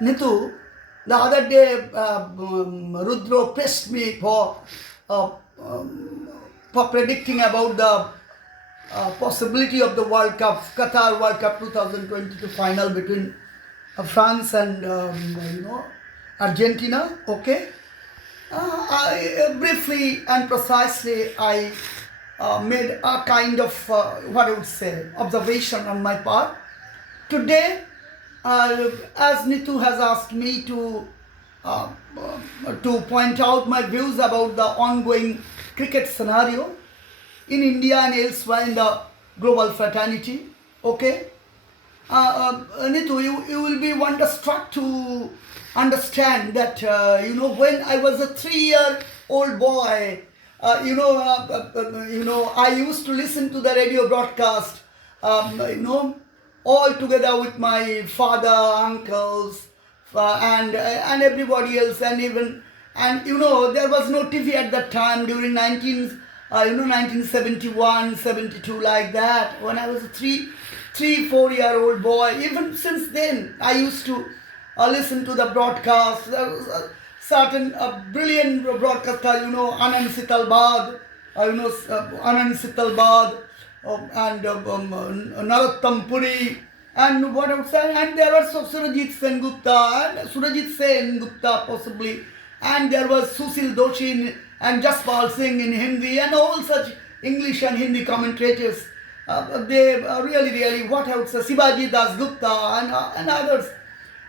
Nitu, the other day, Rudro pressed me uh, um, for predicting about the possibility of the World Cup, Qatar World Cup 2022 final between France and Argentina. Okay, briefly and precisely, I made a kind of what I would say observation on my part. Today, as Nitu has asked me to point out my views about the ongoing cricket scenario in India and elsewhere in the global fraternity. Okay, Nitu, you will be wonderstruck to understand that when I was a 3-year-old boy, I used to listen to the radio broadcast, all together with my father, uncles, and everybody else, there was no TV at that time during 1971, 72, like that. When I was a 4-year-old boy, even since then, I used to listen to the broadcast. There was a certain brilliant broadcaster, Anand Sitalbad, Anand Sitalbad, and Narottam Puri, and what I would say, and there was Surajit Sen Gupta possibly, and there was Sushil Doshi and Jaspal Singh in Hindi, and all such English and Hindi commentators. They really, what I would say, Sibaji Das Gupta and others.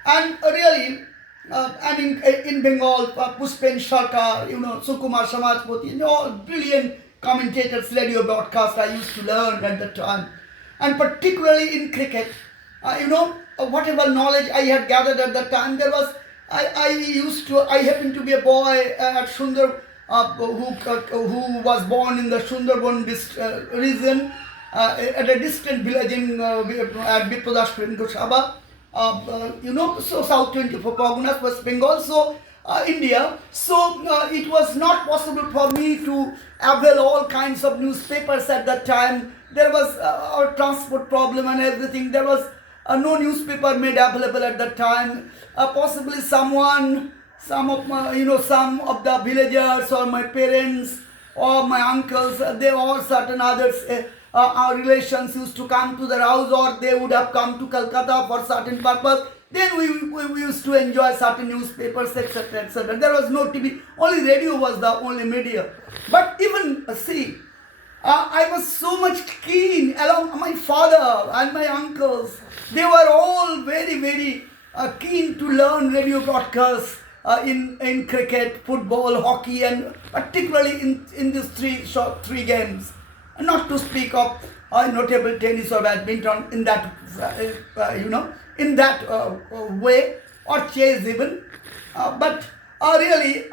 And really, and in Bengal, Puspen Sarkar, Sukumar Samajpati, all brilliant commentators, radio broadcast I used to learn at the time. And particularly in cricket, whatever knowledge I had gathered at that time, I happened to be a boy at Sundar, who was born in the Sundarban region, at a distant village at Bipadaspur in Goshaba. So South 24 Parganas, West Bengal, so India. So it was not possible for me to avail all kinds of newspapers at that time. There was a transport problem and everything. There was no newspaper made available at that time. Possibly some of the villagers or my parents or my uncles, they or certain others, our relations used to come to their house, or they would have come to Calcutta for certain purpose. Then we used to enjoy certain newspapers, etc., etc. There was no TV, only radio was the only media. But even, I was so much keen, along my father and my uncles, they were all very, very keen to learn radio broadcasts in cricket, football, hockey, and particularly in these three games. Not to speak of notable tennis or badminton in that, way, or chess even. But really,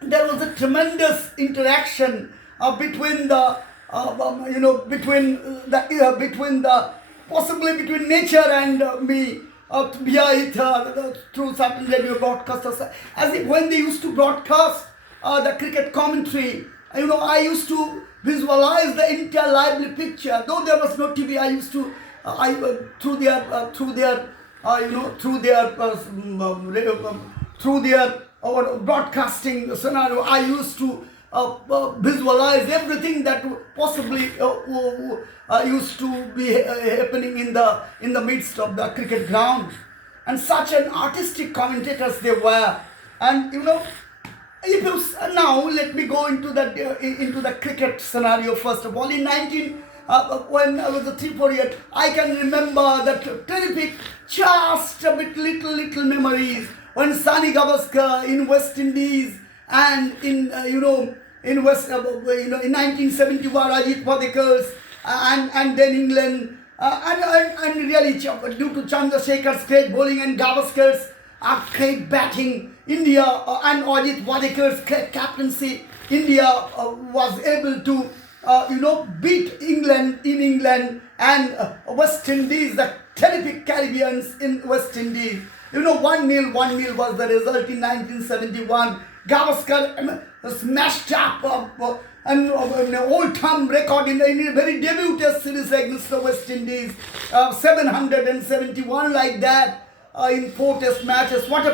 there was a tremendous interaction between between nature and me, via ether, through certain radio broadcasters. As if when they used to broadcast the cricket commentary, I used to visualize the entire lively picture. Though there was no TV, I used to, through their broadcasting scenario, I used to visualize everything that possibly used to be happening in the midst of the cricket ground. And such an artistic commentators they were. And now let me go into the cricket scenario first of all. In when I was a 3-4 year, I can remember that terrific, just a bit little memories when Sani Gavaskar in West Indies, and in 1971 Ajit Wadekars, and then England, and really due to Chandrasekhar's great bowling and Gavaskar's great batting, India and Ajit Wadekar's captaincy, India was able to beat England in England, and West Indies, the terrific Caribbeans in West Indies. 1-0 was the result in 1971. Gavaskar smashed up an all-time record in a very debut test series against the West Indies, 771 like that. in 4 test matches. What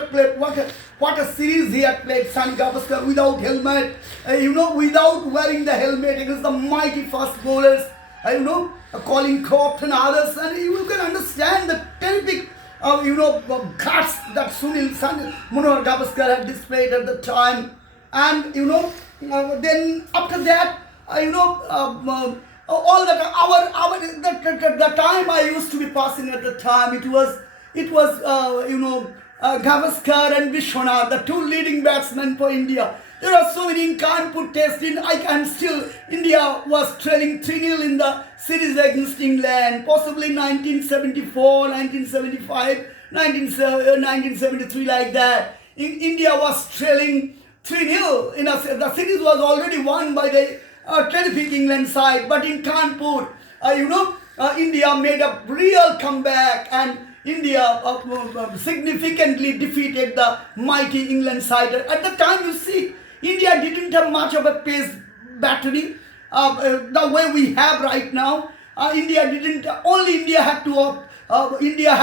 a series he had played, Sani Gavaskar, without helmet, without wearing the helmet against the mighty fast bowlers, Colin Croft and others. And you can understand the terrific, guts that Manohar Gavaskar had displayed at the time. And, then after that, all that the time I used to be passing at the time, it was Gavaskar and Vishwanath, the two leading batsmen for India. There are so many in Kanpur test India was trailing 3-0 in the series against England, possibly 1974, 1975, 1973, like that. India was trailing 3-0. The series was already won by the terrific England side, but in Kanpur, India made a real comeback, and India significantly defeated the mighty England side. At the time, you see, India didn't have much of a pace battery the way we have right now. India had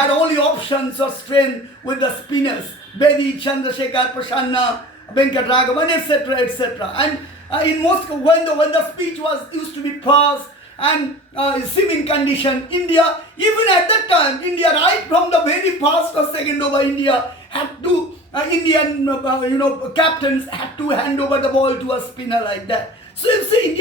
only options of strength with the spinners, Bedi, Chandrasekhar, Prasanna, Venkatragavan, etc., etc. And in Moscow, when the speech used to be passed and seeming condition, India, even at that time, India, right from the very first or second over, India had to, Indian captains had to hand over the ball to a spinner like that. So you see,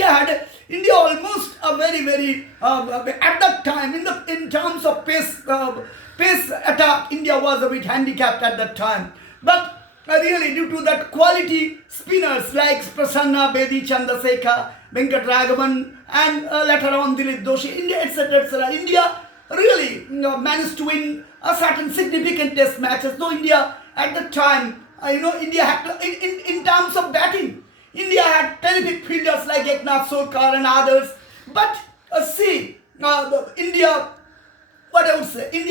India almost a very at that time in terms of pace attack, India was a bit handicapped at that time. But really, due to that quality spinners like Prasanna, Bedi, Chandrasekhar, Venkatragavan, and later on Dilip Doshi, India, etc., India really managed to win a certain significant test matches. Though India at the time, India had to, in terms of batting, India had terrific fielders like Eknath Solkar and others. But India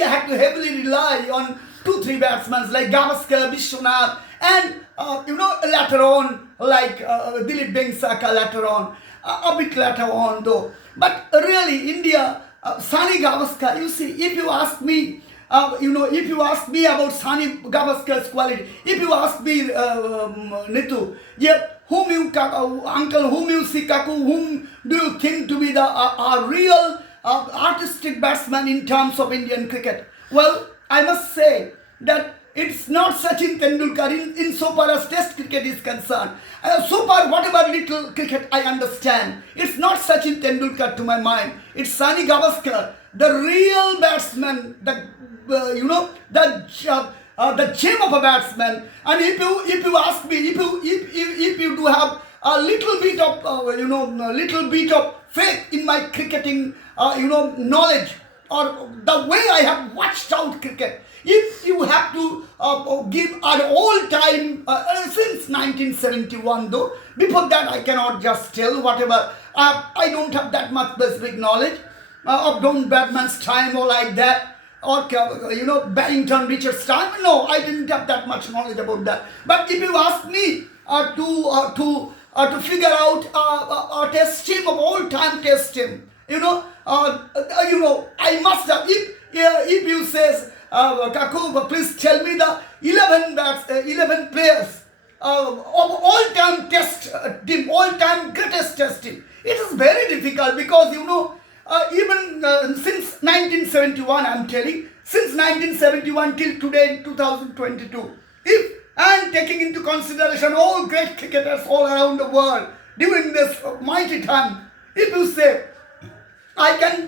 had to heavily rely on 2-3 batsmen like Gavaskar, Vishwanath, and later on like Dilip Bengsaka later on, a bit later on though. But really, India, Sani Gavaskar, you see, if you ask me about Sani Gavaskar's quality, if you ask me, Nitu, whom you see, Kaku, whom do you think to be the real artistic batsman in terms of Indian cricket? Well, I must say that it's not Sachin Tendulkar insofar as test cricket is concerned. So far, whatever little cricket I understand, it's not Sachin Tendulkar to my mind. It's Sani Gavaskar, the real batsman, the gem of a batsman. And if you ask me, if you do have a little bit of faith in my cricketing, knowledge, or the way I have watched out cricket, if you have to give an all-time, since 1971 though, before that I cannot just tell whatever, I don't have that much specific knowledge of Don Bradman's time or like that, or Barrington Richards' time. No, I didn't have that much knowledge about that. But if you ask me to figure out a test team of all-time test team, I must have, if you says, Kaku, please tell me the 11 players of all-time test team, all-time greatest test team. It is very difficult because, even since 1971, I'm telling, since 1971 till today in 2022, if and taking into consideration all great cricketers all around the world during this mighty time, if you say, I can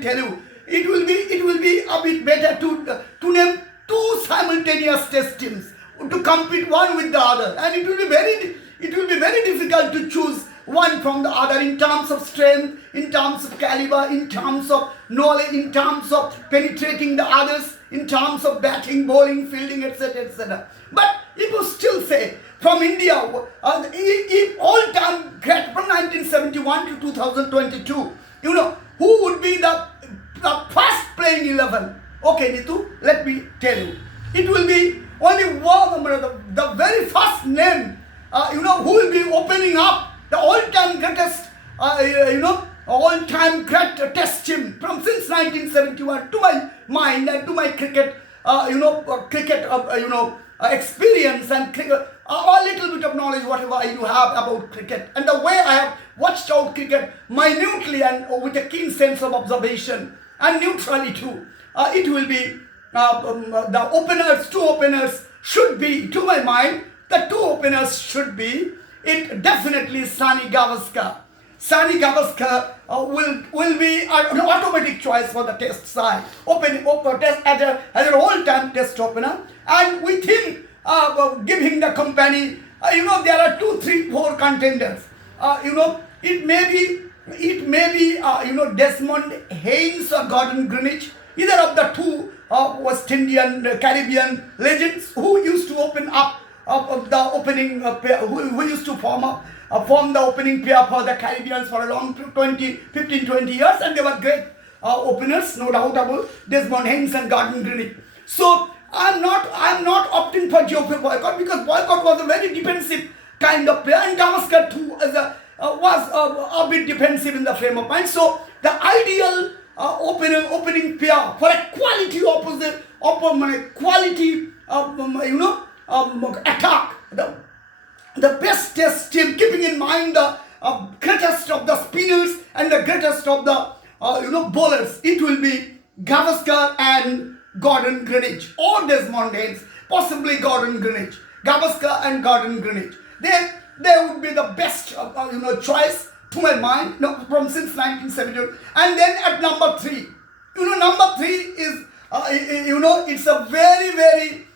tell you, it will be a bit better to name 2 simultaneous test teams to compete one with the other, and it will be very difficult to choose one from the other in terms of strength, in terms of caliber, in terms of knowledge, in terms of penetrating the others, in terms of batting, bowling, fielding, etc., etc. But if you still say from India, if all-time great from 1971 to 2022, who would be the first playing 11? Okay, Nitu, let me tell you. It will be only one, the very first name, who will be opening up the all-time greatest, all-time great test team from since 1971 to my mind and to my cricket cricket, experience and cricket, a little bit of knowledge, whatever I do have about cricket, and the way I have watched out cricket minutely and with a keen sense of observation and neutrality too. It will be the openers, two openers should be, to my mind, the two openers should be, it definitely Sani Gavaskar. Sani Gavaskar will be an automatic choice for the test side. Open test as an all-time test opener, and with him giving the company, there are 2, 3, 4 contenders. It may be Desmond Haynes or Gordon Greenwich, either of the two West Indian Caribbean legends who used to open up the opening pair, who used to form the opening pair for the Caribbeans for a long 15, 20 years, and they were great openers, no doubt about Desmond Haynes and Gordon Greenwich. So I'm not opting for Geoffrey Boycott, because Boycott was a very defensive kind of player, and Gavaskar too was a bit defensive in the frame of mind. So the ideal opening pair for a quality quality attack, the best test team, keeping in mind the greatest of the spinners and the greatest of the bowlers, it will be Gavaskar and Gordon Greenwich, or Desmond Haynes, possibly Gordon Greenwich. Gavaskar and Gordon Greenwich, they would be the best choice to my mind, from since 1972. And then at number 3, number 3 is it's a very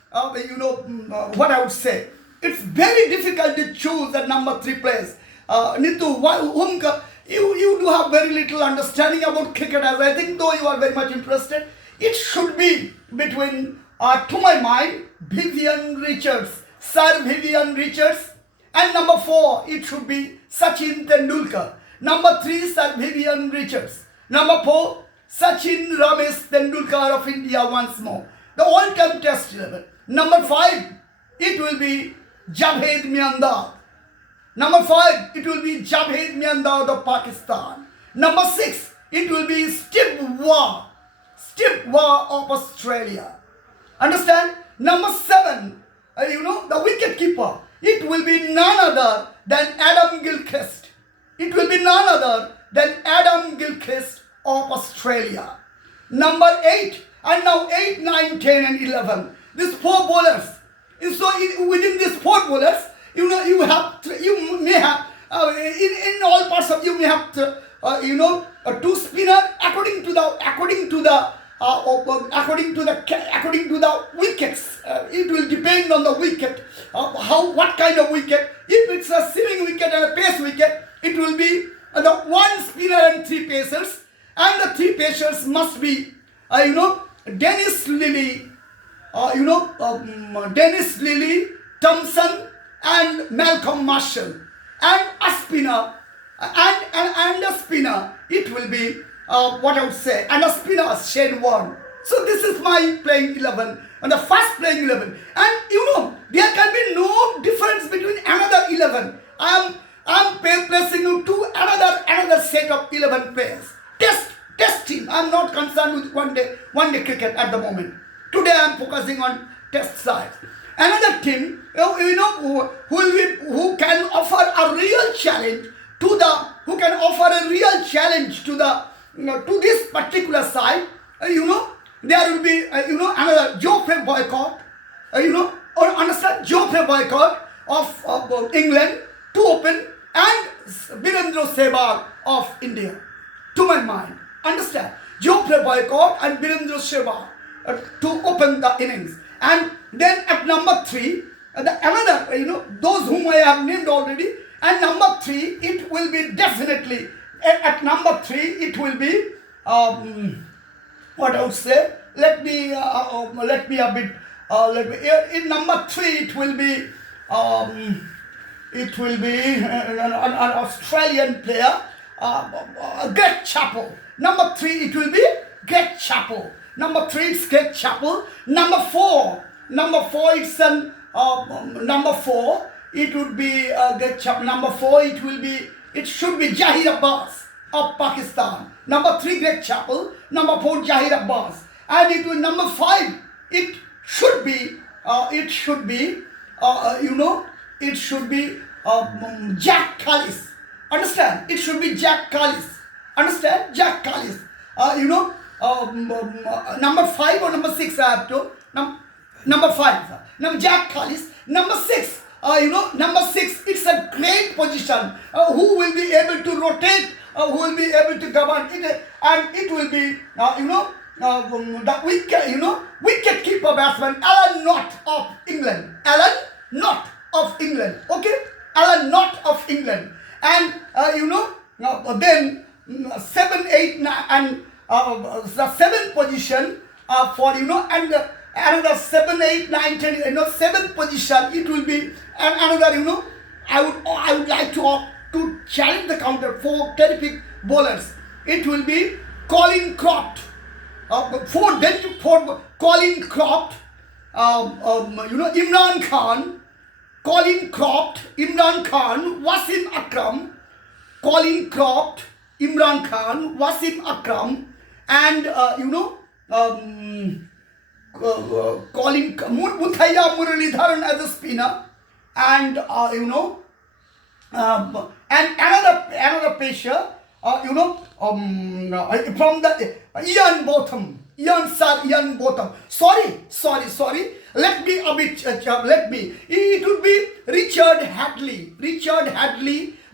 what I would say, it's very difficult to choose the number 3 place. Nitu, you do have very little understanding about cricket, as I think, though you are very much interested. It should be between, to my mind, Vivian Richards, Sir Vivian Richards, and number 4, it should be Sachin Tendulkar. Number 3, Sir Vivian Richards. Number 4, Sachin Ramesh Tendulkar of India once more, the all-time test 11. Number 5, it will be Javed Miandar. Number 5, it will be Javed Miandar of Pakistan. Number 6, it will be Steve Waugh of Australia. Understand? Number 7, the wicket keeper, it will be none other than Adam Gilchrist. It will be none other than Adam Gilchrist of Australia. Number 8, and now 8, 9, 10 and 11. These 4 bowlers. So within these 4 bowlers, you may have in all parts of, you may have 2 spinner according to the wickets. It will depend on the wicket, what kind of wicket. If it's a seaming wicket and a pace wicket, it will be the 1 spinner and 3 pacers, and the 3 pacers must be Dennis Lilly, Thompson and Malcolm Marshall, and a spinner, and a spinner, it will be what I would say, and a spinner, Shane Warne. So this is my playing 11, and the first playing 11, and there can be no difference between another 11. I am placing you to another set of 11 players. Test team. I am not concerned with one day cricket at the moment. Today I am focusing on test side. Another team, who can offer a real challenge to this particular side. There will be another Geoffrey Boycott. Understand, Geoffrey Boycott of England to open, and Virendra Sehwag of India. To my mind, understand, Geoffrey Boycott and Virendra Sehwag to open the innings. And then at number 3, those whom I have named already. And number 3, it will be definitely, at number 3, it will be, what I would say, in number 3, it will be an Australian player, Greg Chappell. Number 3, it will be Greg Chappell. Number 3, it's Greg Chappell. Number 4, it's an number 4. It would be Greg Chappell. Number 4, it should be Zahir Abbas of Pakistan. Number 3, Greg Chappell. Number 4, Zahir Abbas. And it will number 5. it should be, it should be, it should be Jack Callis. Understand? It should be Jack Callis. Understand? Jack Callis. Number 5 or number 6 I have to. Number 5. Number Jack Callis. Number 6. Number 6, it's a great position. Who will be able to rotate, who will be able to govern it, and it will be, the wicket keeper batsman, Alan Knott of England. Alan Knott of England. Okay? Alan Knott of England. And, then 7, 8, 9, and the 7th position for, and another 7, 8, 9, 10, 7th position, it will be another, I would like to challenge the counter for terrific bowlers. It will be Colin Croft. For Colin Croft, Imran Khan, Colin Croft, Imran Khan, Wasim Akram, Colin Croft, Imran Khan, Wasim Akram, and Colin Muthaiya Muralidharan as a spinner, and and another pacer, from the Ian Botham. Ian Botham. Sorry. Let me a bit. It would be Richard Hadley.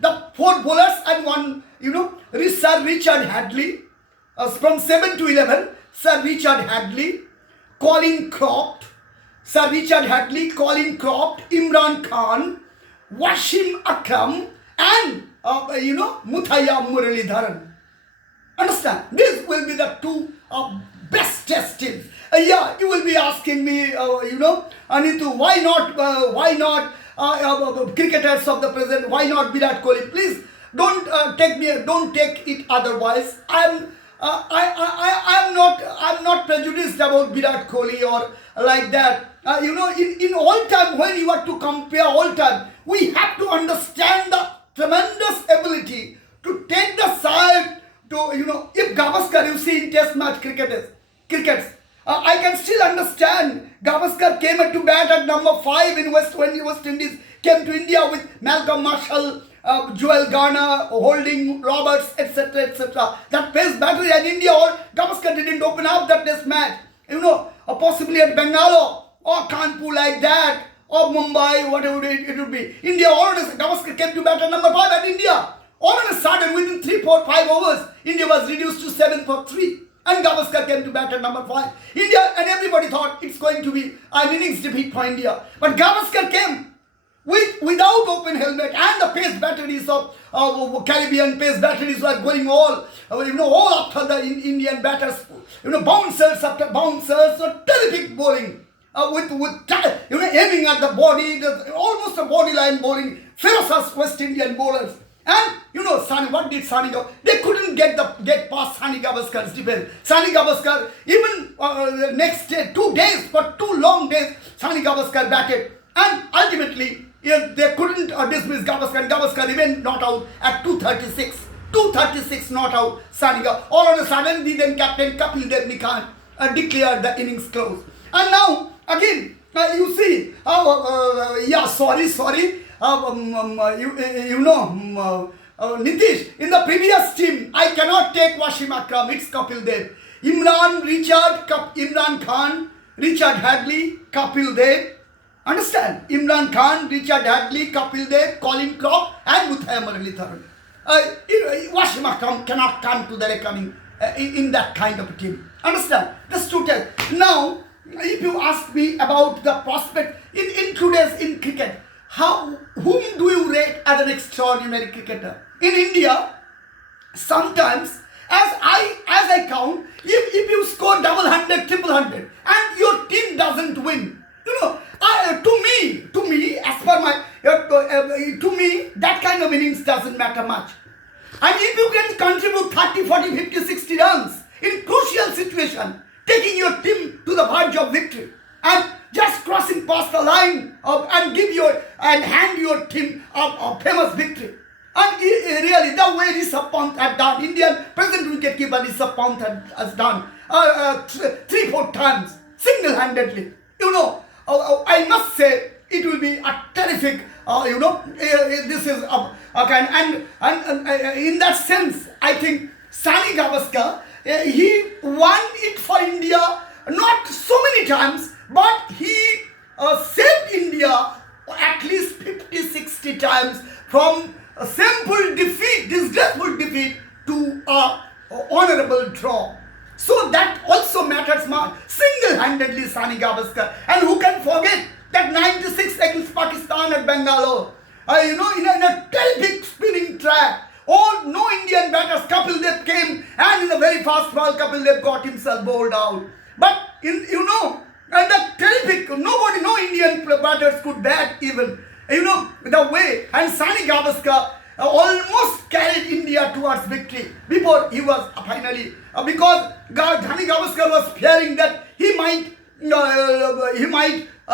The 4 bowlers and one. Sir Richard Hadley. From 7 to 11, Sir Richard Hadley, Colin Croft, Sir Richard Hadley, Colin Croft, Imran Khan, Wasim Akram, and Muthaiya Muralidharan. Understand? This will be the 2 best test teams. You will be asking me, Anitu, why not cricketers of the present? Why not Virat Kohli? Please don't take it otherwise. I'm not prejudiced about Virat Kohli or like that. In all time, when you are to compare all time, we have to understand the tremendous ability to take the side to, if Gavaskar, you see in test match crickets, I can still understand. Gavaskar came to bat at number 5 in West Indies, came to India with Malcolm Marshall, Joel Garner, Holding, Roberts, etc. That pace battery in India, or Gavaskar didn't open up that test match. Possibly at Bangalore or Kanpur like that, or Mumbai, whatever it would be. India already, Gavaskar came to bat at number 5 at India. All of a sudden, within 3, 4, 5 overs, India was reduced to 7 for 3. And Gavaskar came to bat at number 5. India, and everybody thought it's going to be an innings defeat for India. But Gavaskar came without open helmet, and the pace batteries of Caribbean pace batteries were going all after the Indian batters. Bouncers after bouncers, so terrific bowling. Aiming at the body, almost a body line bowling, ferocious West Indian bowlers. And Sani, what did Sani go? They couldn't get past Sani Gavaskar's defense. Sani Gavaskar, even next day, 2 days, for 2 long days, Sani Gavaskar batted. And ultimately, they couldn't dismiss Gavaskar, and Gavaskar remained not out at 236. 236 not out, Sani Gavaskar. All of a sudden, the then captain Kapil Dev Nikhan declared the innings closed. And now, again, you see, sorry. Nitish, in the previous team, I cannot take Wasim Akram, it's Kapil Dev. Imran Khan, Richard Hadley, Kapil Dev. Understand? Imran Khan, Richard Hadley, Kapil Dev, Colin Croft, and Muthaiya Muralidharan. Wasim Akram cannot come to the reckoning in that kind of a team. Understand? Just to tell. Now, if you ask me about the prospect in today's in cricket, whom do you rate as an extraordinary cricketer? In India, sometimes, as I count, if you score double hundred, triple hundred, and your team doesn't win, to me, as per my, to me, that kind of innings doesn't matter much. And if you can contribute 30, 40, 50, 60 runs in crucial situation, taking your team to the verge of victory, and just crossing past the line and hand your team a famous victory. And really, the way Rishabh Pant had done, Indian present wicketkeeper Rishabh Pant has done 3-4 times. single-handedly. I must say it will be a terrific, this is a kind, and in that sense, I think Sani Gavaskar, he won it for India not so many times, but he saved India at least 50, 60 times from a simple defeat, disgraceful defeat, to a honorable draw. So that also matters much. Single-handedly Sani Gavaskar. And who can forget that 96 against Pakistan at Bangalore? In a terrific spinning track. No Indian batters. Kapil Dev came, and in a very fast ball, Kapil Dev got himself bowled out. But and that terrific, no Indian batters could bat even. The way. And Sani Gavaskar almost carried India towards victory before he was finally, because Sani Gavaskar was fearing that he might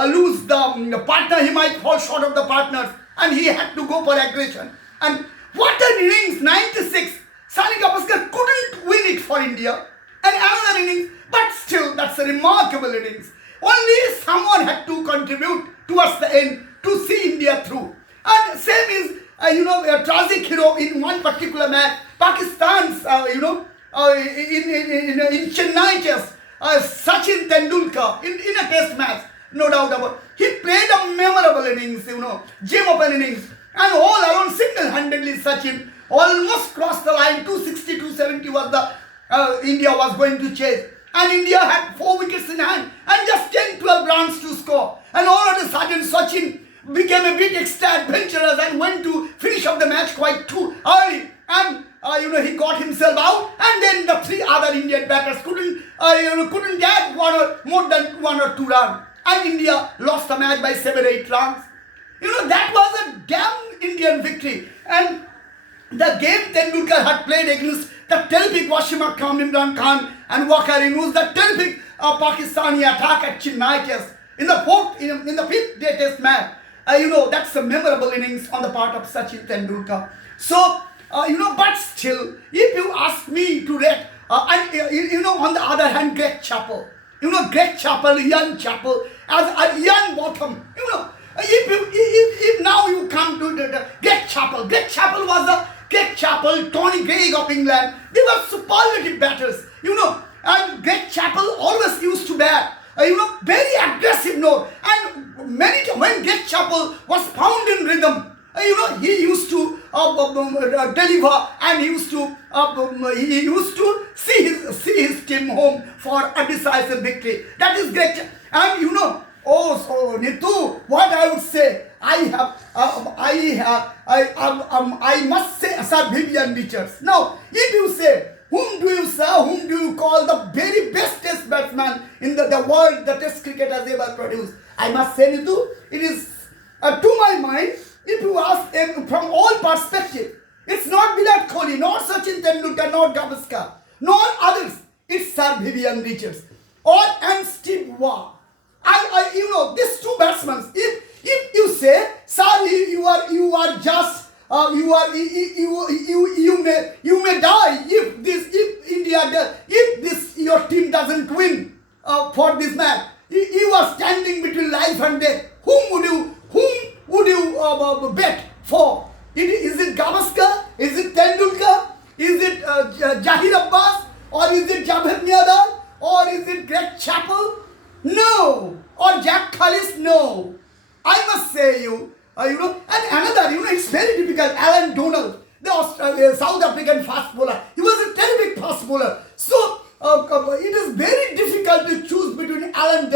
lose the partner, he might fall short of the partners, and he had to go for aggression. And what an innings, 96, Sani Gavaskar couldn't win it for India, and another innings, but still that's a remarkable innings. Only someone had to contribute towards the end to see India through. And same is, a tragic hero in one particular match, Pakistan's, in Chennai test, Sachin Tendulkar, in a test match, no doubt about it. He played a memorable innings, gem of an innings. And all around single-handedly Sachin almost crossed the line. 260, 270 was the India was going to chase. And India had 4 wickets in hand and just 10, 12 runs to score. And all of a sudden Sachin became a bit extra adventurous and went to finish up the match quite too early. And he got himself out, and then the 3 other Indian batters couldn't get more than 1 or 2 runs. And India lost the match by 7, 8 runs. That was a damn Indian victory. And the game Tendulkar had played against the terrific Washim Akram, Imran Khan and Waqar Yunus, the terrific Pakistani attack at Chennai test in the 5th day test match. That's a memorable innings on the part of Sachin Tendulkar. So, but still, if you ask me to rate, on the other hand, Greg Chappell. Greg Chappell, Ian Chappell, as a Ian Botham, if now you come to the Greg Chappell was the Greg Chappell, Tony Greig of England. They were superlative batters, and Greg Chappell always used to bat, very aggressive note. And many times when Greg Chappell was found in rhythm, he used to deliver, and he used to see his team home for a decisive victory. That is Greg Chappell. And so Nitu, what I would say, I must say Sir Vivian Richards. Now, if you say, whom do you call the very best test batsman in the world the test cricket has ever produced? I must say, Nitu, it is to my mind, if you ask from all perspectives, it's not Virat Kohli, nor Sachin Tendulkar, nor Gavaskar, nor others. It's Sir Vivian Richards and Steve Waugh. These 2 batsmen. If you say, sir, you may die if your team doesn't win for this match. You are standing between life and death. Whom would you bet for? Is it Gavaskar? Is it Tendulkar? Is it Zahir Abbas? Or is it Javed Mirdal? Or is it Greg Chappell? No. Or Jack Kallis? No. I must say and another, it's very difficult. Alan Donald, the South African fast bowler. He was a terrific fast bowler. So, it is very difficult to choose between Alan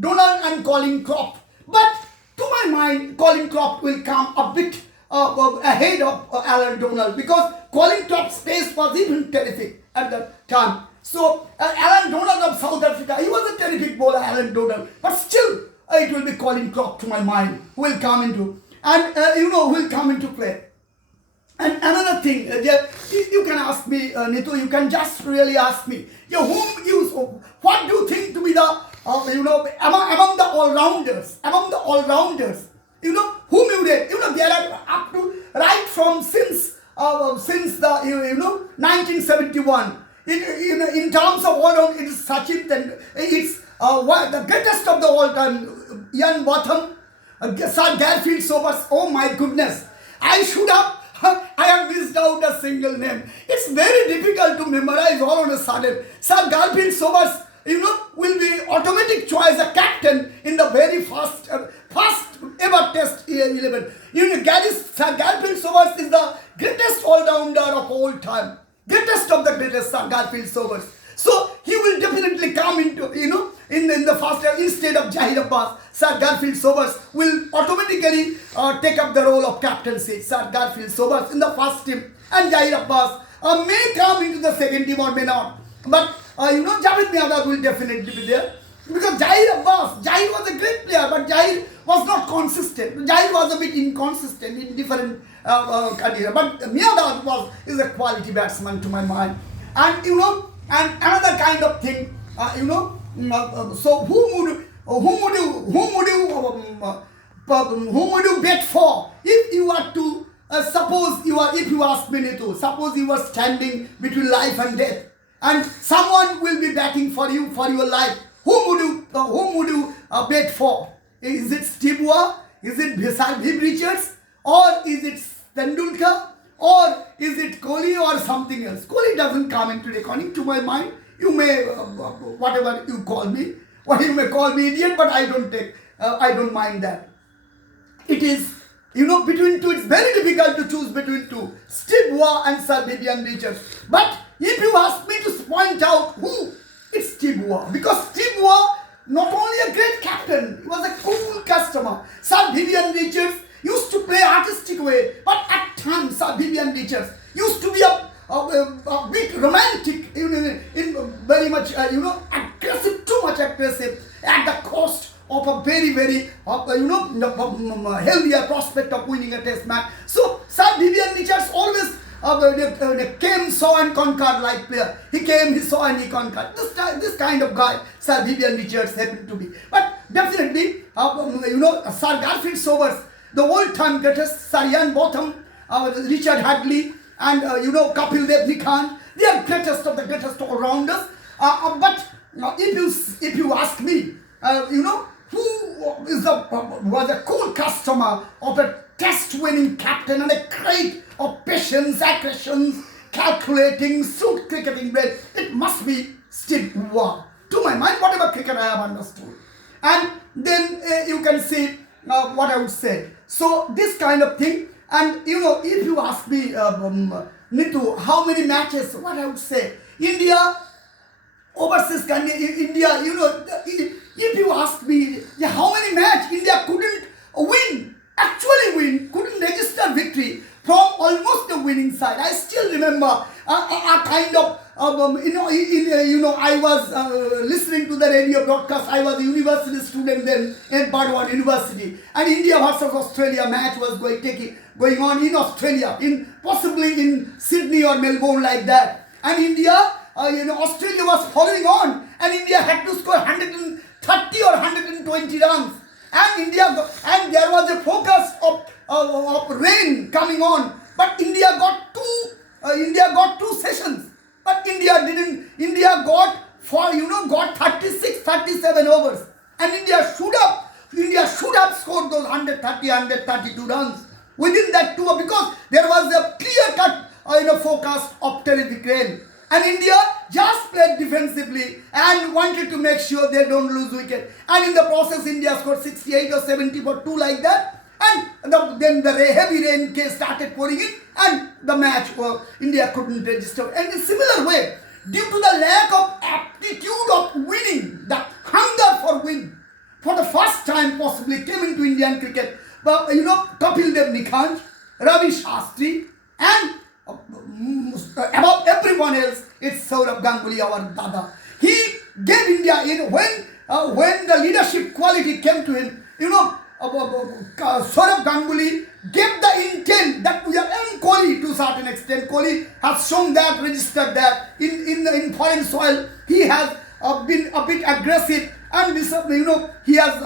Donald and Colin Croft. But to my mind, Colin Croft will come a bit ahead of Alan Donald, because Colin Croft's pace was even terrific at that time. So, Alan Donald of South Africa, he was a terrific bowler, Alan Donald. But still, it will be Colin Croft to my mind who will come into, who will come into play. And another thing, you can ask me, Nitu, you can just really ask me, what do you think to be the, among the all-rounders, whom you rate? There are up to, right from since the, 1971, in terms of all-round, it is Sachin, it's the greatest of the all time, Ian Botham, Sir Garfield Sobers. Oh my goodness, I should have. I have missed out a single name. It's very difficult to memorize all on a sudden. Sir Garfield Sobers, will be automatic choice a captain in the very first ever Test 11. Sir Garfield Sobers is the greatest all-rounder of all time. Greatest of the greatest, Sir Garfield Sobers. So he will definitely come into, in the first instead of Zahir Abbas. Sir Garfield Sobers will automatically take up the role of captaincy. Sir Garfield Sobers in the first team, and Zahir Abbas may come into the second team or may not. But Javed Miandad will definitely be there. Because Zahir was a great player, but Zahir was not consistent. Zahir was a bit inconsistent in different career. But Miandad is a quality batsman to my mind. And and another kind of thing, so whom would you bet for if you are to if you ask me to suppose you are standing between life and death, and someone will be batting for you for your life. Whom would you bet for? Is it Steve Waugh? Is it Viv Richards? Or is it Tendulkar? Or is it Kohli or something else? Kohli doesn't come into reckoning to my mind. You may, whatever you call me, or you may call me idiot, but I don't mind that. It is, between two, it's very difficult to choose between two, Steve Waugh and Sir Vivian Richards. But if you ask me to point out who, it's Steve Waugh. Because Steve Waugh, not only a great captain, he was a cool customer. Sir Vivian Richards used to play artistic way, but at times Sir Vivian Richards used to be a bit romantic, in very much, aggressive, too much aggressive, at the cost of a very, very, healthier prospect of winning a test match. So Sir Vivian Richards always came, saw and conquered like player. He came, he saw and he conquered. This kind of guy, Sir Vivian Richards happened to be. But definitely, Sir Garfield Sobers, the all-time greatest, Sir Ian Botham, Richard Hadley, and Kapil Dev Nikhan, they are greatest of the greatest all-rounders. But if you ask me, who was a cool customer of a test-winning captain and a great of patience, aggression, calculating, suit cricketing brain, it must be Steve Waugh. To my mind, whatever cricket I have understood. And then you can see what I would say. So this kind of thing. And if you ask me, Nitu, how many matches, what I would say, India, overseas India, if you ask me how many matches India actually win, couldn't register victory from almost the winning side. I still remember a kind of, I was listening to the radio broadcast. I was a university student then in Padawan University, and India versus Australia match was going on in Australia, possibly in Sydney or Melbourne like that. And India, Australia was following on, and India had to score 130 or 120 runs. And there was a focus of rain coming on, but India got two sessions. But India got 36, 37 overs, and India should have scored those 130, 132 runs within that 2 hours, because there was a clear-cut forecast of terrific rain. And India just played defensively and wanted to make sure they don't lose wicket. And in the process, India scored 68 or 70 for 2 like that. And then the heavy rain started pouring in, and the match, India couldn't register. And in a similar way, due to the lack of aptitude of winning, the hunger for win, for the first time possibly came into Indian cricket. But Kapil Dev Nikhan, Ravi Shastri, and above everyone else, it's Sourav Ganguly, our Dada. He gave India, when the leadership quality came to him, Sourav Ganguly gave the intent that we are in Kohli to a certain extent. Kohli has shown that, registered that in foreign soil. He has been a bit aggressive, and he has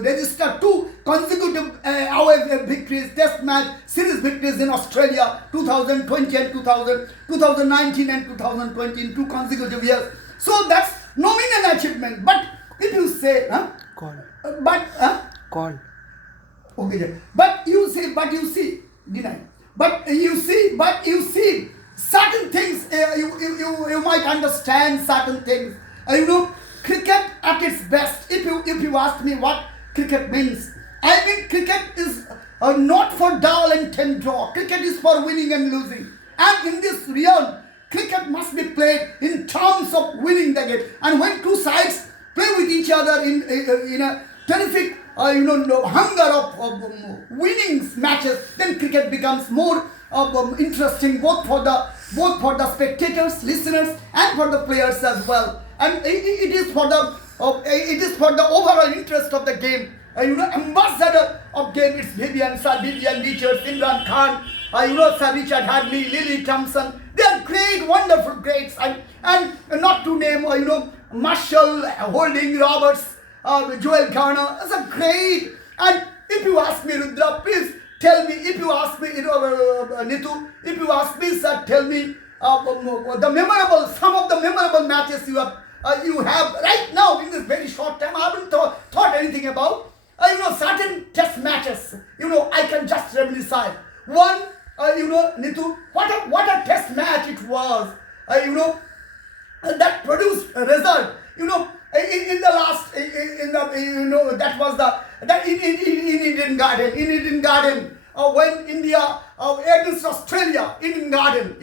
registered 2 consecutive away victories, test match series victories in Australia, 2020 and 2019 and 2020 in 2 consecutive years. So that's nominal achievement. But if you say, Call. but, Call. okay, yeah. But you see, deny. But you see, certain things, you might understand certain things. Cricket at its best. If you ask me what cricket means, I mean cricket is not for dull and ten draw. Cricket is for winning and losing. And in this realm, cricket must be played in terms of winning the game. And when two sides play with each other in a terrific hunger of winning matches, then cricket becomes more interesting both for the spectators, listeners, and for the players as well. And it is for the overall interest of the game. Ambassador of game, it's Sir Vivian Richards, Imran Khan, Sir Richard Hadley, Lily Thompson. They are great, wonderful greats, and not to name Marshall, Holding, Roberts, Joel Garner. It's a great. And if you ask me, Rudra, please tell me. If you ask me, Nitu, if you ask me, sir, tell me some of the memorable matches you have right now in this very short time. I haven't thought anything about. Certain test matches. I can just reminisce. One, Nitu, what a test match it was. That produced a result. In the last, that was that in Eden Garden, when India against Australia, Eden Garden,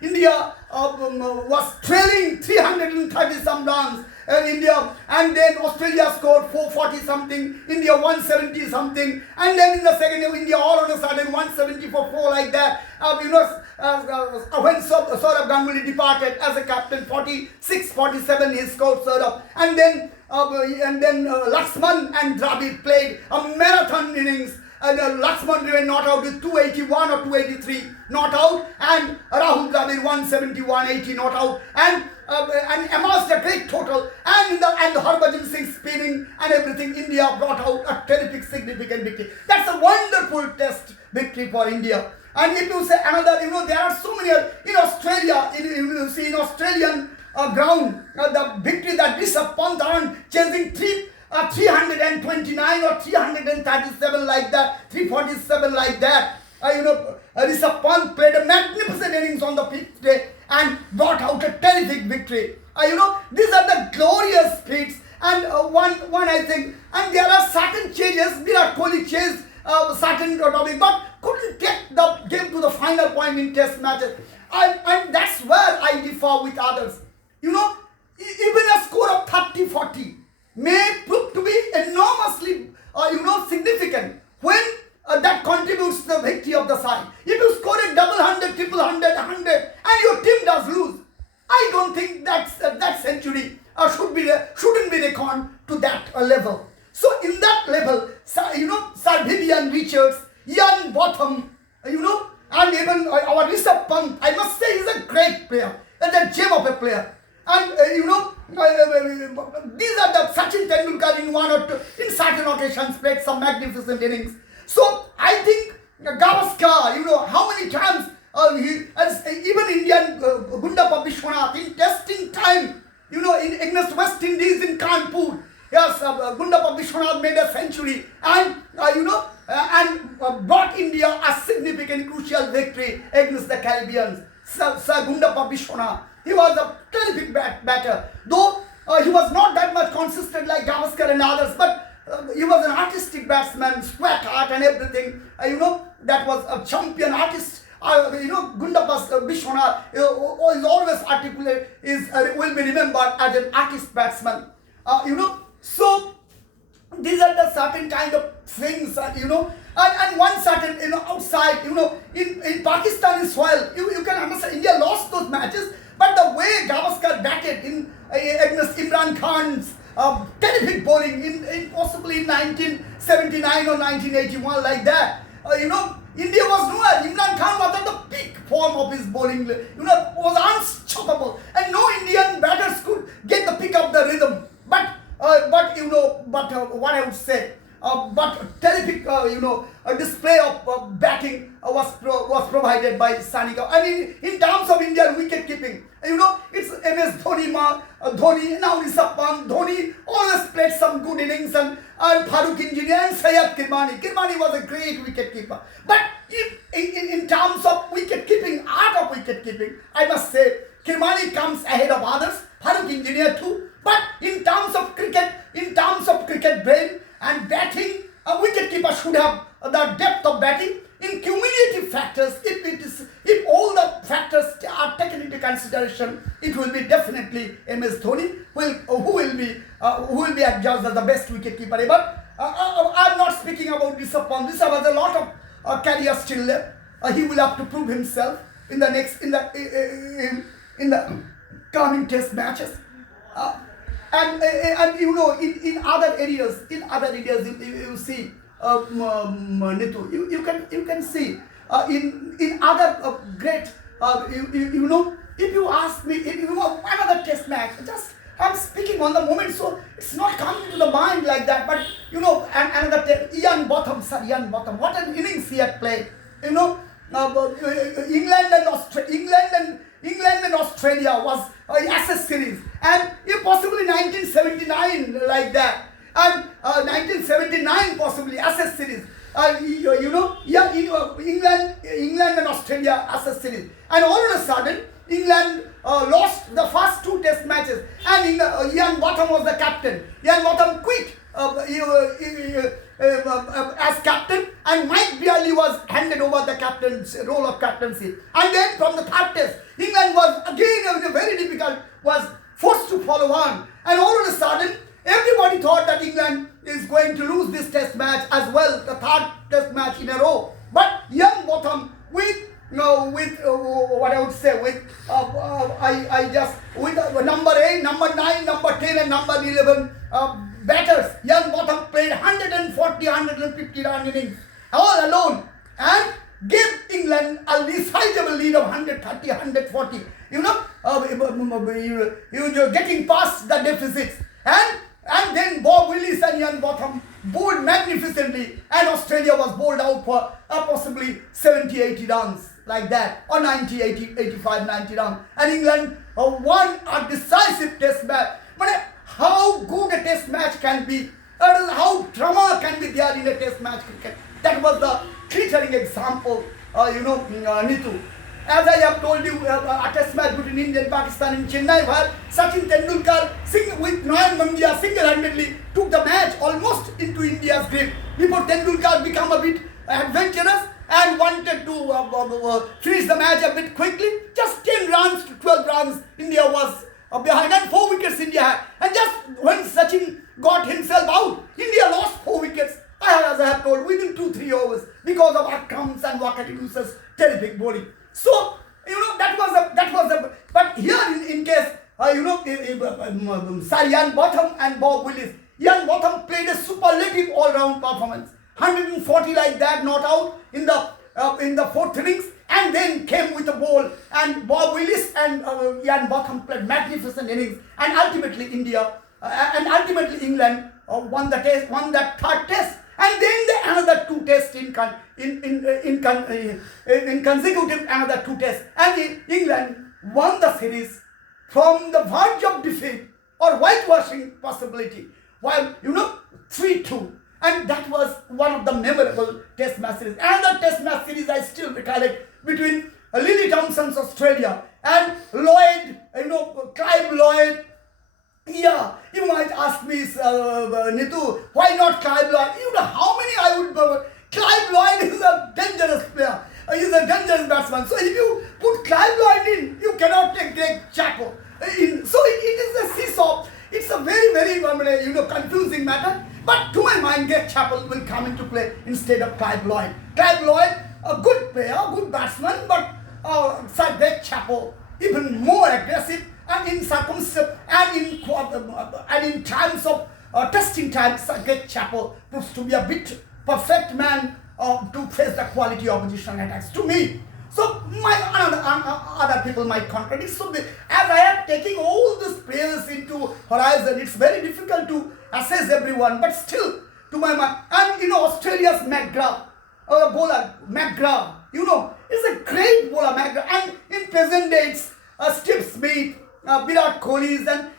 India was trailing 330 some runs. India, and then Australia scored 440 something, India 170 something, and then in the second year, India all of a sudden 170 for 4 like that. When Saurabh Ganguly departed as a captain, 46, 47 he scored Saurabh, and then Laxman and Dravid played a marathon innings. Laxman were not out with 281 or 283 not out, and Rahul Dravid 170, 180 not out, and amassed a great total, and the Harbhajan Singh spinning and everything. India brought out a terrific, significant victory. That's a wonderful test victory for India. And if you say another, there are so many in Australia. In Australian ground, the victory that Rishabh Pant earned, chasing 329 or 337 like that, 347 like that. Rishabh Pant played a magnificent innings on the 5th day and brought out a terrific victory. These are the glorious feats. And one I think, and there are certain changes. Virat Kohli chased certain topic, but couldn't get the game to the final point in test matches. And that's where I differ with others. Even a score of 30-40 may prove to be enormously significant when that contributes to the victory of the side. If you score a double hundred, triple hundred, 100, and your team does lose, I don't think that century shouldn't be reckoned to that level. So in that level, Sir Vivian Richards, Ian Botham, and even our Rishabh Pant, I must say, is a great player, a gem of a player. And these are the Sachin Tendulkar in one or two, in certain occasions played some magnificent innings. So I think Gavaskar, how many times even Indian Gundappa Vishwanath in testing time, in against West Indies in Kanpur, yes, Gundappa Vishwanath made a century and brought India a significant, crucial victory against the Caribbeans. Sir Gundappa Vishwanath, he was a terrific batter, though he was not that much consistent like Gavaskar and others, but he was an artistic batsman, squat art and everything. That was a champion artist. Gundappa Vishwanath is always articulate, will be remembered as an artist batsman. So these are the certain kind of things, and one certain, outside, in Pakistani soil, you can understand India lost those matches, but the way Gavaskar batted against Imran Khan's terrific bowling in possibly in 1979 or 1981 like that, India was nowhere. Imran Khan was at the peak form of his bowling, was unstoppable, and no Indian batters could get the pick up the rhythm. But what I would say, but terrific, a display of batting was provided by Sani. And in terms of Indian wicket keeping, it's MS Dhoni, Dhoni, now Rishabh Pant. Dhoni always played some good innings, and Farooq Engineer and Syed Kirmani. Kirmani was a great wicket keeper. But in terms of wicket keeping, art of wicket keeping, I must say Kirmani comes ahead of others, Farooq Engineer too. But in terms of cricket brain and batting, a wicket keeper should have the depth of batting. In cumulative factors, if all the factors are taken into consideration, it will be definitely MS Dhoni who will be adjudged as the best wicket keeper ever. I'm not speaking about Rishabh Pant. Rishabh has a lot of career still left. He will have to prove himself in the coming test matches. And in other areas, you see, Nitu, you can see in other great, if you ask me, another test match, just I'm speaking on the moment, so it's not coming to the mind like that. But another Ian Botham, what an innings he had played. England and Australia was Ashes series, and if possibly 1979 like that, and 1979 possibly Ashes series. England and Australia Ashes series, and all of a sudden England lost the first two test matches, and Ian Botham was the captain. Ian Botham quit as captain, and Mike Bealey was handed over the role of captaincy. And then from the third test, England was again very difficult, was forced to follow on, and all of a sudden everybody thought that England is going to lose this test match as well, the third test match in a row. But Ian Botham with what I would say, with number 8, number 9, number 10 and number 11 batters, Ian Botham played 140, 150 run innings all alone and gave England a sizable lead of 130, 140. You're getting past the deficits, and then Bob Willis and Ian Botham bowled magnificently, and Australia was bowled out for possibly 70, 80 runs like that, or 90, 80, 85, 90 runs, and England won a decisive test match. But how good a test match can be, how drama can be there in a test match cricket. That was the glittering example, Nitu. As I have told you, a test match between India and Pakistan in Chennai, where Sachin Tendulkar with Noyan Mangia single-handedly took the match almost into India's grip before Tendulkar became a bit adventurous and wanted to finish the match a bit quickly. Just 10 runs to 12 runs, India was behind, and 4 wickets India had. And just when Sachin got himself out, India lost 4 wickets, as I have told, within 2-3 overs because of Akram's and Wakatidusa's terrific bowling. So, that was a, but here in case, Ian Botham and Bob Willis, Ian Botham played a superlative all-round performance, 140 like that, not out in the fourth innings, and then came with a ball, and Bob Willis and Ian Botham played magnificent innings, and ultimately England won that third test. And then another 2 tests in consecutive another 2 tests, and England won the series from the verge of defeat or whitewashing possibility, while 3-2, and that was one of the memorable test match series. Another test match series I still recollect between Lily Thompson's Australia and Lloyd, Clive Lloyd. Yeah, you might ask me, Nitu, why not Clive Lloyd? How many I would... Clive Lloyd is a dangerous player. He is a dangerous batsman. So if you put Clive Lloyd in, you cannot take Greg Chappell in. So it is a seesaw. It's a very, very confusing matter. But to my mind, Greg Chappell will come into play instead of Clive Lloyd. Clive Lloyd, a good player, a good batsman, but Sir Greg Chappell, even more aggressive, and in circumstances and in times of testing times, Greg Chappell proves to be a bit perfect man to face the quality opposition attacks. To me, so other people might contradict. So as I am taking all these players into horizon, it's very difficult to assess everyone. But still, to my mind. And Australia's bowler McGrath, is a great bowler McGrath. And in present day it's Steve Smith, Virat Kohli's, and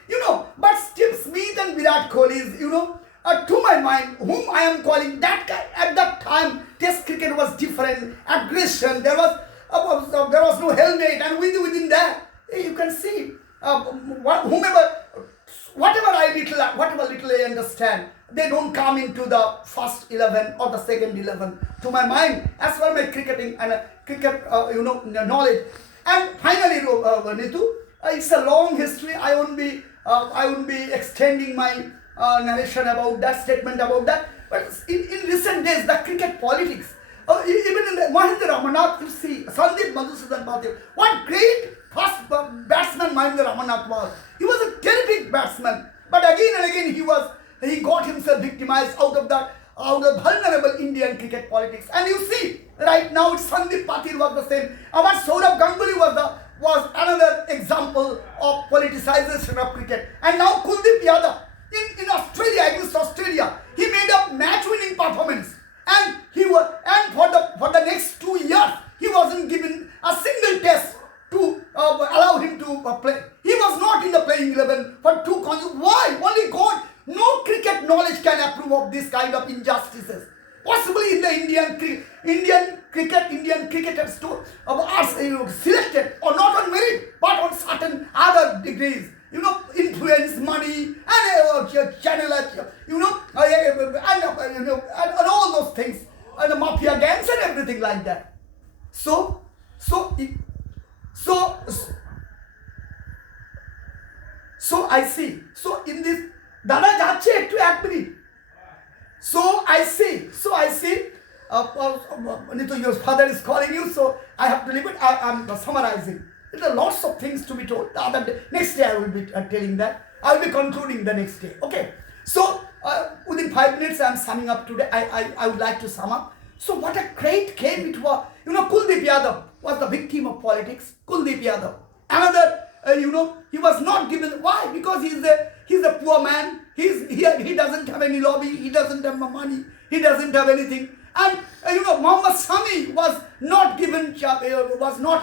but Steve Smith and Virat Kohli's, to my mind, whom I am calling that guy at that time. Test cricket was different, aggression. There was no helmet, and within that you can see whatever little I understand, they don't come into the first 11 or the second 11. To my mind, as far as my cricketing and cricket knowledge. And finally, Nitu, it's a long history. I won't be extending my narration about that, statement about that. But in recent days, the cricket politics, even in the Mahendra Ramanath, you see, Sandeep Madhusudan Patil, what great first batsman Mahendra Ramanath was. He was a terrific batsman, but again and again he got himself victimized out of vulnerable Indian cricket politics. And you see, right now it's Sandeep Patil was the same. But Saurabh Ganguly was another example of politicization of cricket. And now Kuldeep Yadav in Australia, against Australia, he made a match-winning performance. And for the next 2 years, he wasn't given a single test to allow him to play. He was not in the playing 11 for 2 consecutive. Why? Only God. No cricket knowledge can approve of this kind of injustices. Possibly in the Indian cricketers are selected, or not on merit, but on certain other degrees. Influence, money, and channel, and all those things, and the mafia gangs and everything like that. So I see. So in this, Dada jache ekটু 1 minute. So I see. Your father is calling you, so I have to leave it. I'm summarizing. There are lots of things to be told. The other day, next day I will be telling that. I will be concluding the next day. Okay. So within 5 minutes I am summing up today. I would like to sum up. So what a great game it was. Kuldeep Yadav was the victim of politics. Kuldeep Yadav. Another, he was not given. Why? Because he's a poor man. He doesn't have any lobby. He doesn't have money. He doesn't have anything. And Mohammad Sami was not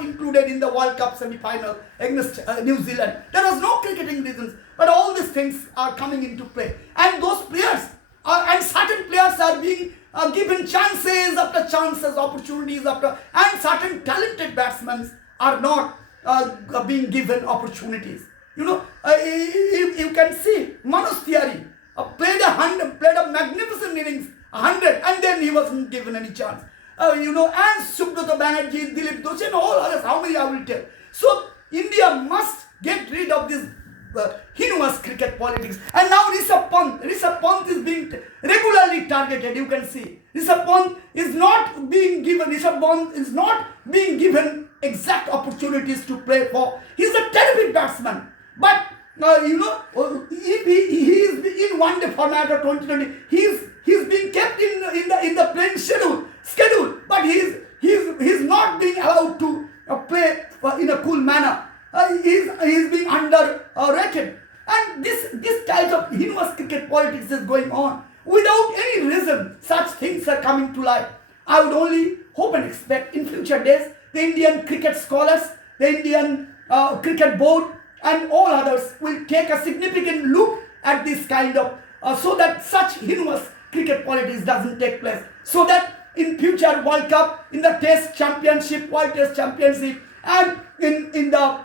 included in the World Cup semi-final against New Zealand. There was no cricketing reasons, but all these things are coming into play. And those players and certain players are being given chances after chances, opportunities after, and certain talented batsmen are not being given opportunities. You can see Manoj Tiwari played a magnificent innings, 100, and then he wasn't given any chance. And Subrata Banerjee, Dilip Doshi, and all others, how many I will tell. So India must get rid of this heinous cricket politics. And now Rishabh Pant is being regularly targeted. You can see Rishabh Pant is not being given exact opportunities to play for. He's a terrific batsman, but if he is in one day format or 2020, he's being kept in the playing schedule, but he's not being allowed to play in a cool manner. He's being underrated, and this type of heinous cricket politics is going on without any reason. Such things are coming to light. I would only hope and expect in future days the Indian cricket scholars, the Indian cricket board, and all others will take a significant look at this kind of, so that such heinous cricket politics doesn't take place. So that in future World Cup, in the Test Championship, World Test Championship, and in the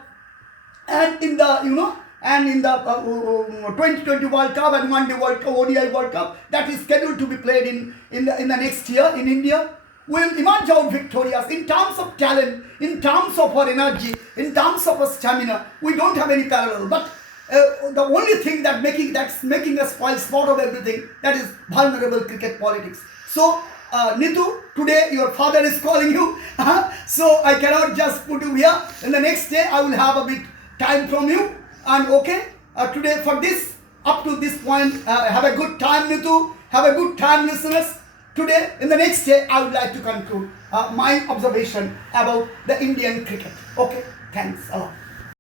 2020 World Cup and One Day World Cup, ODI World Cup, that is scheduled to be played in the next year in India, will emerge out victorious in terms of talent, in terms of our energy, in terms of our stamina. We don't have any parallel. But the only thing that's making us spoil sport of everything, that is vulnerable cricket politics. So Nitu, today your father is calling you. So I cannot just put you here. In the next day I will have a bit time from you. And okay, today for this, up to this point, have a good time, Nitu. Have a good time, listeners. Today, in the next day, I would like to conclude my observation about the Indian cricket. Okay, thanks a lot.